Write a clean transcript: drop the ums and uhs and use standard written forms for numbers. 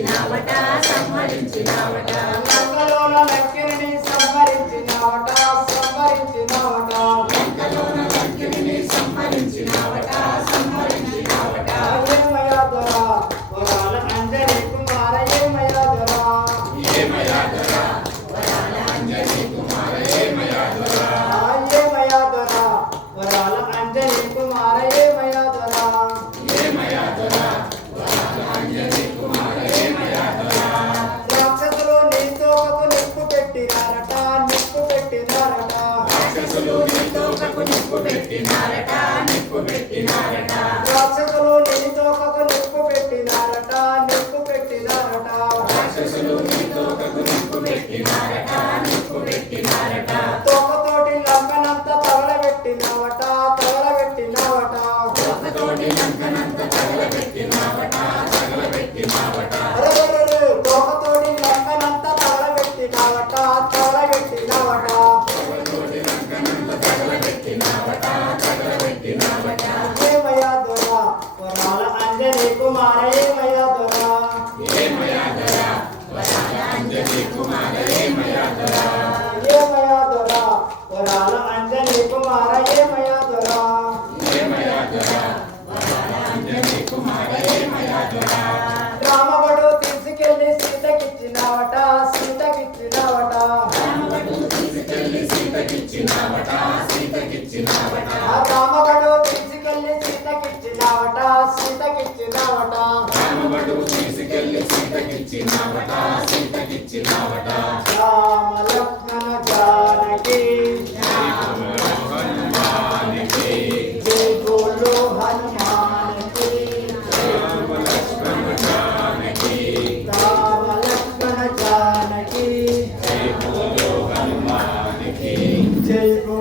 సంహరించినావట సంహరించినావట లంకలోన లంకిని సంహరించినావట సంహరించినావట లంకలోన లంకిని సంహరించినావట సంహరించినావట ఏమయ్యా దొరా వరాల అంజనీ కుమార ఏమయ్యా దొరా ఏమయ్యా దొరా వరాల అంజనీ కుమార ఏమయ్యా దొరా ఏమయ్యా దొరా వరాల అంజనీ కుమార ఏమయ్యా దొరా ఏమయ్యా దొరా వరాల అంజనీ కుమార ఏమయ్యా దొరా రాక్షసులు నీ తోకకు నిప్పు పెట్టినారట నిప్పు పెట్టినారట రాక్షసులు నీ తోకకు నిప్పు పెట్టినారట నిప్పు పెట్టినారట రాక్షసులు నీ తోకకు నిప్పు పెట్టినారట నిప్పు పెట్టినారట రాక్షసులు నీ తోకకు నిప్పు పెట్టినారట నిప్పు పెట్టినారట తోకతోటి లంకనంత తగలబెట్టినావట తగలబెట్టినావట తోకతోటి లంకనంత తగలబెట్టినావట తగలబెట్టినావట అరెరెరెరె, తోకతోటి లంకనంత తగలబెట్టినావట తగలబెట్టినావట తోకతోటి లంకనంత తగలబెట్టినావట తగలబెట్టినావట ఏమయ్యా దొరా వరాల అంజనీ కుమార ఏమయ్యా దొరా ఏమయ్యా దొరా వరాల అంజనీ కుమార ఏమయ్యా దొరా ఏమయ్యా దొరా వరాల అంజనీ కుమార ఏమయ్యా దొరా ఏమయ్యా దొరా వరాల అంజనీ కుమార ఏమయ్యా దొరా రామబడు తీసుకెళ్లి సీతకిచ్చినావట సీతకిచ్చినావట రామబడు తీసుకెళ్లి సీతకిచ్చినావట సీతకిచ్చినావట రామబడు తీసుకెళ్లి సీతకిచ్చినావట సీతకిచ్చినావట రామబడు తీసుకెళ్లి సీతకిచ్చినావట సీతకిచ్చినావట ఆ